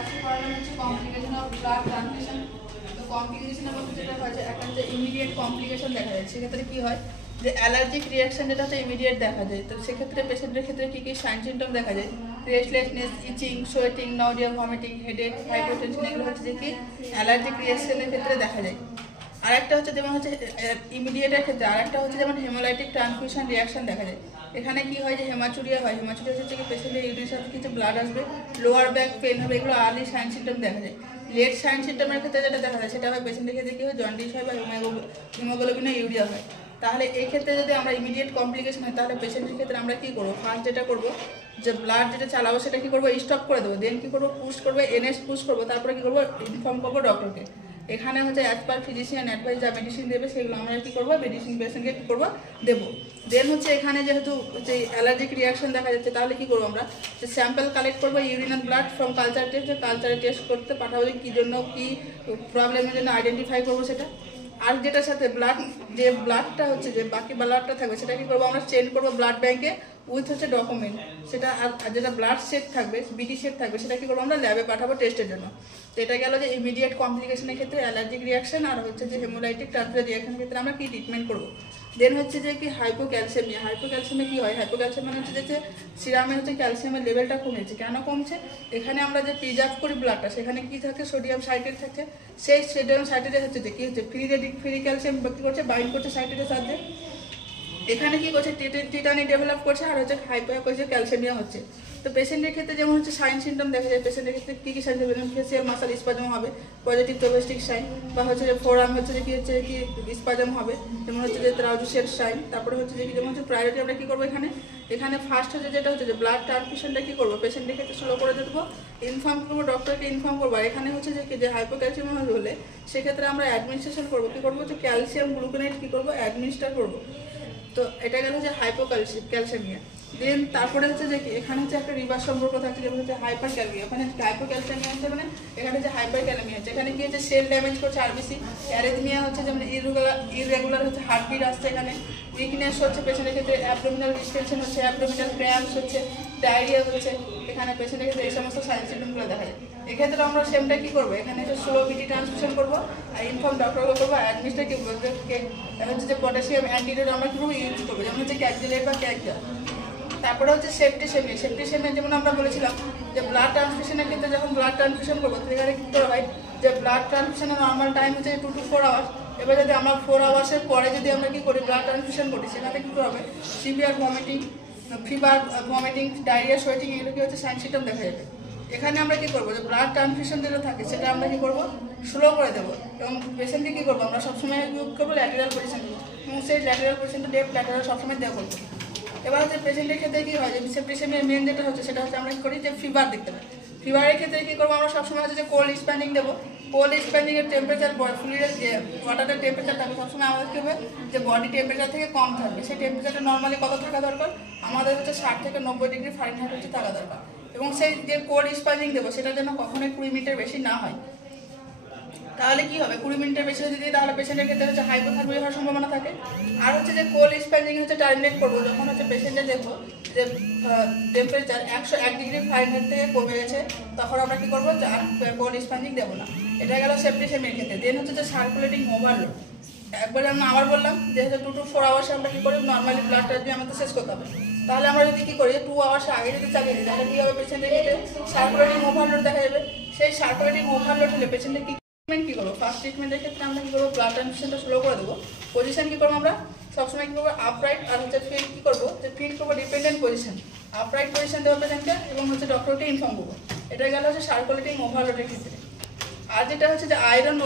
আজকে পড়ানো হচ্ছে কমপ্লিকেশন অফ ব্লাড ট্রান্সফিউশন। তো কমপ্লিকেশনের মধ্যে যেটা হয় যে একটা যে ইমিডিয়েট কমপ্লিকেশন দেখা যায়, সেক্ষেত্রে কি হয় যে অ্যালার্জিক রিয়াকশন যেটা হচ্ছে ইমিডিয়েট দেখা যায়। তো সেক্ষেত্রে পেশেন্টের ক্ষেত্রে কী কী সাইন সিমটম দেখা যায়, রেস্টলেসনেস, ইচিং, সোয়েটিং, নাউডিয়া, ভমিটিং, হেডেক, হাইপোটেনশন, এগুলো হচ্ছে যে কি অ্যালার্জিক রিয়াকশনের ক্ষেত্রে দেখা যায়। আর একটা হচ্ছে যেমন হচ্ছে ইমিডিয়েটের ক্ষেত্রে আরেকটা হচ্ছে যেমন হেমোলাইটিক ট্রান্সফিউশন রিয়াকশন দেখা যায়। এখানে কি হয় যে হেমাচুরিয়া হয়, হেমাচুরিয়া হচ্ছে কি পেশেন্টের ইউরিনের সাথে কিছু ব্লাড আসবে, লোয়ার ব্যাক পেন হবে, এগুলো আর্লি সাইন সিমটম দেখা যায়। লেট সাইন সিমটমের ক্ষেত্রে যেটা দেখা যায় সেটা হয় পেশেন্টের ক্ষেত্রে কি হয় জন্ডিস হয় বা হিমোগ্লোবিনে ইউরিয়া হয়। তাহলে এই ক্ষেত্রে যদি আমরা ইমিডিয়েট কমপ্লিকেশন হয় তাহলে পেশেন্টের ক্ষেত্রে আমরা কি করবো, ফার্স্ট যেটা করবো যে ব্লাড যেটা চালাবো সেটা কি করবো স্টপ করে দেবো, দেন কি করবো পুশ করবো, এনএস পুশ করবো, তারপরে কি করবো ইনফর্ম করবো ডক্টরকে। এখানে হচ্ছে অ্যাজ পার ফিজিশিয়ান অ্যাডভাইস যা মেডিসিন দেবে সেগুলো আমরা কী করবো মেডিসিন পেশেন্টকে কী করবো দেবো। দেন হচ্ছে এখানে যেহেতু হচ্ছে অ্যালার্জিক রিয়াকশন দেখা যাচ্ছে তাহলে কী করবো আমরা যে স্যাম্পল কালেক্ট করবো urine and blood from culture test, কালচারে টেস্ট করতে পাঠাবো যে কী জন্য কী প্রবলেমের জন্য আইডেন্টিফাই করবো সেটা। আর যেটার সাথে ব্লাড যে ব্লাডটা হচ্ছে যে বাকি ব্লাডটা থাকবে সেটা কী করবো আমরা চেঞ্জ করবো ব্লাড ব্যাঙ্কে উইথ হচ্ছে ডকুমেন্ট সেটা। আর যেটা ব্লাড সেট থাকবে বিডি সেট থাকবে সেটা কী করবো আমরা ল্যাবে পাঠাবো টেস্টের জন্য। তো এটা গেল যে ইমিডিয়েট কমপ্লিকেশনের ক্ষেত্রে অ্যালার্জিক রিয়াকশন আর হচ্ছে যে হেমোলাইটিক ট্রান্সফিউশন রিয়াকশনের ক্ষেত্রে আমরা কী ট্রিটমেন্ট করবো। দেন হচ্ছে যে কি হাইপোক্যালসেমিয়া। হাইপোক্যালসেমিয়া কী হয়, হাইপোক্যালসিয়াম মানে হচ্ছে যে সিরামে হচ্ছে ক্যালসিয়ামের লেভেলটা কমেছে। কেন কমছে, এখানে আমরা যে প্রিজার্ভ করি ব্লাডটা সেখানে কি থাকে সোডিয়াম সাইট্রেট থাকে, সেই সোডিয়াম সাইট্রেট হচ্ছে যে কী হচ্ছে ফ্রি ক্যালসিয়াম কী করছে বাইন্ড করছে সাইট্রেটের সাহায্যে, এখানে কি করছে টিটানি ডেভেলপ করছে আর হচ্ছে ক্যালসিয়ামিয়া হচ্ছে। তো পেশেন্টের ক্ষেত্রে যেমন হচ্ছে সাইন সিমটম দেখা যায়, পেশেন্টের ক্ষেত্রে কী কী সাইন যেমন ফেসিয়াল মাসাল স্পাজম হবে, পজিটিভ ডোমেস্টিক সাইন, বা হচ্ছে যে ফোরাম হচ্ছে যে কী হচ্ছে কি স্পাজম হবে, যেমন হচ্ছে যে ট্রাউজিসের সাইন। তারপরে হচ্ছে যে যেমন হচ্ছে প্রায়োরিটি আমরা কী করবো এখানে ফার্স্ট হচ্ছে যেটা হচ্ছে যে ব্লাড ট্রান্সফিউশনটা কী করবো পেশেন্টের ক্ষেত্রে স্লো করে দেবো, ইনফর্ম করবো ডক্টরকে ইনফর্ম করবো। আর এখানে হচ্ছে যে কি যে হাইপোক্যালসিয়াম হলে সেক্ষেত্রে আমরা অ্যাডমিনিস্ট্রেশন করবো, কী করবো হচ্ছে ক্যালসিয়াম গ্লুকোনেট কী করবো অ্যাডমিনিস্টার করবো। তো এটা গেল যে ক্যালসিয়ামিয়া। দেন তারপরে হচ্ছে যে এখানে হচ্ছে একটা রিভার্স সম্পর্ক থাকছে যেমন হচ্ছে হাইপার ক্যালমিয়া। ওখানে হাইপোক্যালসিয়ামিয়া হচ্ছে মানে এখানে হচ্ছে হাইপার ক্যালমিয়া হচ্ছে, এখানে কি হচ্ছে সেল ড্যামেজ করছে আরবিসি। অ্যারিথমিয়া হচ্ছে যেমন ইরেগুলার হচ্ছে হার্টবিট আসছে, এখানে উইকনেস হচ্ছে পেশেন্টের ক্ষেত্রে, অ্যাবডোমিনাল ডিস্টেনশন হচ্ছে, অ্যাবডোমিনাল ক্র্যাম্পস হচ্ছে, ডায়রিয়া হচ্ছে, এখানে পেশেন্টের ক্ষেত্রে এই সমস্ত সাইন সিমটমগুলো দেখা যায়। এক্ষেত্রে আমরা সেমটা কী করবো, এখানে হচ্ছে স্লো বিটি ট্রান্সফিউশন করবো আর ইনফর্ম ডক্টরকে করবো অ্যাডমিনিস্টার কি বলতে হচ্ছে যে পটাশিয়াম অ্যান্টিডোট আমরা কীভাবে ইউজ করবো, যেমন হচ্ছে ক্যাকজেলেট বা ক্যাকজা। তারপরে হচ্ছে সেফটি যেমন আমরা বলেছিলাম যে ব্লাড ট্রান্সফিউশনের ক্ষেত্রে যখন ব্লাড ট্রান্সফিউশন করবো সেখানে কী করা হয় যে ব্লাড ট্রান্সফিউশনের নর্মাল টাইম হচ্ছে 2 to 4 আওয়ার্স। এবার যদি আমরা 4 আওয়ার্সের পরে যদি আমরা কী করি ব্লাড ট্রান্সফিউশন করি সেখানে কী হবে severe vomiting, fever, vomiting, diarrhoea, sweating, এগুলো কি হচ্ছে সাইন সিমটম দেখা যাবে। এখানে আমরা কী করবো যে ব্লাড ট্রান্সফিউশন যেটা থাকে সেটা আমরা কী করবো স্লো করে দেবো এবং পেশেন্টকে কী করবো আমরা সবসময় ইউজ করবো ল্যাটেরাল পজিশন এবং সেই ল্যাটেরাল পজিশনটা ডেপ ল্যাটেরাল সবসময় দেওয়া করবো। এবার হচ্ছে পেশেন্টের ক্ষেত্রে কী হয় যে সেপ্টিসেমিয়ার মেন যেটা হচ্ছে সেটা হচ্ছে আমরা কী করি যে ফিভার দেখতে পাই। ফিভারের ক্ষেত্রে কী করবো আমরা সবসময় হচ্ছে যে কোল্ড স্প্যানিং দেবো। কোল্ড স্প্যানিংয়ের টেম্পারেচার ফ্লুইডের যে ওয়াটারের টেম্পারেচার থাকবে সবসময় আমাদের কী হবে যে বডি টেম্পারেচার থেকে কম থাকবে। সেই টেম্পারেচারটা নর্মালি কত থাকা দরকার, আমাদের হচ্ছে 60 থেকে 90 ডিগ্রি ফারেনহাইট হচ্ছে থাকা দরকার। এবং সেই যে কোল্ড স্প্যানিং দেবো সেটা যেন কখনোই 20 মিনিটের বেশি না হয়। তাহলে কি হবে 20 মিনিটের বেশি যদি দিই তাহলে পেশেন্টের ক্ষেত্রে হচ্ছে হাইপোথার্মিয়া হওয়ার সম্ভাবনা থাকে। আর হচ্ছে যে কোল্ড স্প্যানিং হচ্ছে টার্মিনেট করবো যখন হচ্ছে পেশেন্টের দেখবো যে টেম্পারেচার 101 ডিগ্রি ফারেনহাইট থেকে কমে গেছে, তখন আমরা কী করবো যে আর কোল্ড স্প্যানিং দেবো না। এটা গেল সেপ্টিসেমিয়ার ক্ষেত্রে। দেন হচ্ছে যে সার্কুলেটিং ওভারলোড। একবার আমরা আবার বললাম যে হচ্ছে 2 to 4 আওয়ার্সে আমরা কী করি নর্মালি ব্লাড ট্রান্সফিউশন আমাদের শেষ করতে হবে। তাহলে আমরা যদি কী করি 2 আওয়ার্স আগে যদি চালিয়ে দিই তাহলে কী হবে পেশেন্টের ক্ষেত্রে সার্কুলেটিং ওভারলোড দেখা যাবে। সেই সার্কুলেটিং ওভারলোড হলে পেশেন্টের কী করবো ফার্স্ট ট্রিটমেন্টের ক্ষেত্রে আমরা কী করবো ব্লাড ট্রান্সফিউশনটা স্লো করে দেবো। পজিশন কী করবো আমরা সবসময় কী করবো আপরাইট, আর হচ্ছে ফিট কী করবো যে ফিট করবো ডিপেন্ডেন্ট পজিশন, আপরাইট পজিশন দেবো পেশেন্টকে এবং হচ্ছে ডক্টরকে ইনফর্ম করবো। এটা গেল হচ্ছে সার্কুলেটিং ওভারলোডের ক্ষেত্রে। আর যেটা হচ্ছে যে আয়রন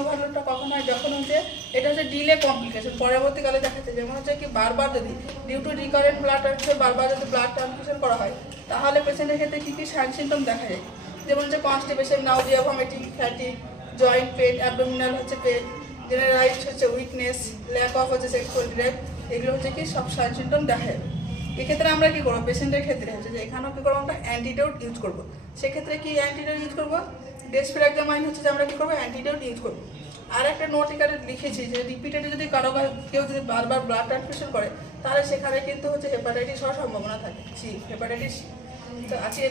ওভারলোডটা কখন হয় যখন হচ্ছে এটা হচ্ছে ডিলে কমপ্লিকেশন পরবর্তীকালে দেখাচ্ছে, যেমন হচ্ছে কি বারবার যদি due to recurrent blood transfusion বারবার যদি ব্লাড ট্রান্সফিউশন করা হয় তাহলে পেশেন্টের ক্ষেত্রে কী কী সাইন সিমটম দেখা যায়, যেমন হচ্ছে constipation, nausea, vomiting, fatigue, joint pain, abdominal হচ্ছে পেন, জেনারেলাইজড হচ্ছে উইকনেস, ল্যাক অফ হচ্ছে সেক্সুয়াল ড্রাইভ, এগুলো হচ্ছে কি সব সাইন সিমটম দেখা যাবে। এক্ষেত্রে আমরা কী করবো পেশেন্টের ক্ষেত্রে হচ্ছে যে এখানেও কী করবো আমরা অ্যান্টিডোট ইউজ করবো। সেক্ষেত্রে কি অ্যান্টিডোট ইউজ করবো ডেসপিরাক্সামাইন হচ্ছে যে আমরা কী করবো অ্যান্টিডোট ইউজ করবো। আর একটা নোট এখানে লিখেছি যে রিপিটেডলি যদি কেউ যদি বারবার ব্লাড ট্রান্সফিউশন করে তাহলে সেখানে কিন্তু হচ্ছে হেপাটাইটিস হওয়ার সম্ভাবনা থাকে। হেপাটাইটিস তো আছে।